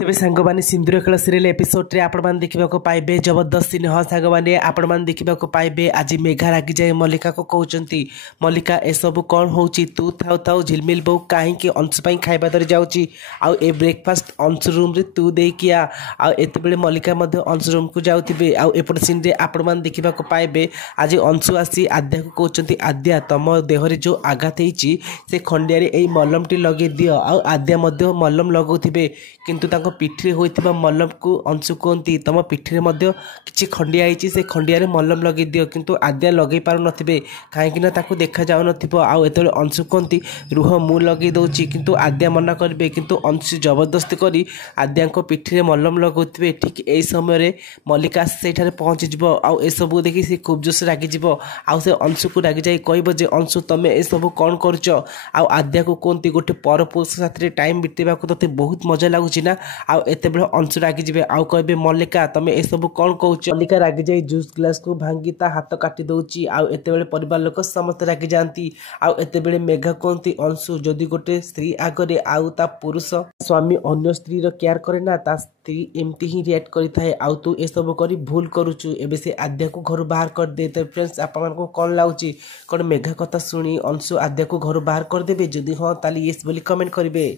तेरे सांगवानी सिंदूर खेल serial episode रे आपण देखा पाइबे जबरदस्त सिंह सांगवानी आपण देखा पाइबे आज मेघा रागी जाए मल्लिका को कहते मल्लिका एसबू कौन हो तू थाउ थाउ झिलमिल बो कहीं अंशु खाଇବା धरी जाऊँगी आउ ए ब्रेकफास्ट अंशु रूम रे तू देकी आते बड़े मल्लिका अंशु रूम को जाऊे आउट सीन रे आपण देखा पाइबे आज अंशु आसी आद्या को कहते आद्या तुम देहरे जो आघात होती से खंडिया मलम टी लगे दियो आद्या मलम लगौथे किंतु पिठी होता मलम को अंशु कहती तुम पिठी किसी खंडिया से खंडिया मलम लगे दियो किंतु आद्या लगे पार थे कहीं देखा जाऊ नत अंशु कहती रुह मु लगे दूसरी किंतु आद्या मना करेंगे किंतु अंशु जबरदस्ती करी आद्या पिठी मलम लगौथे ठीक यही समय मल्लिका से पहुँची सबू देखी सी खूब जोश रागिज से अंशु को रागी जाए कह अंशु तुम सब कौन कर आद्या को कहती गोटे पर पुरुष साथी टाइम बितेबा ते बहुत मजा लगुच ना आते बड़े अंशु रागी जाए आउ कहे मल्लिका तुम ये सब कौन कह मल्लिका रागी जाए जूस ग्लास को भांगी ता हाथ काटी दौची आते बड़े परिवार लोक समस्त रागी जाती आते बड़े मेघा कहती अंशु जदि गोटे स्त्री आगे आउ ता पुरुष स्वामी अन्य स्त्री केयर करे ना ता स्त्री एमती ही रिएक्ट करें आउ तू ये सब कर भूल करुचु एबे से आद्या को घर बाहर कर दे। तो फ्रेंड्स आप कौन लगुच कौन मेघा कथा शुणी अंशु आद्या को घर बाहर करदे जदि हाँ ताली येस बोली कमेंट करेंगे।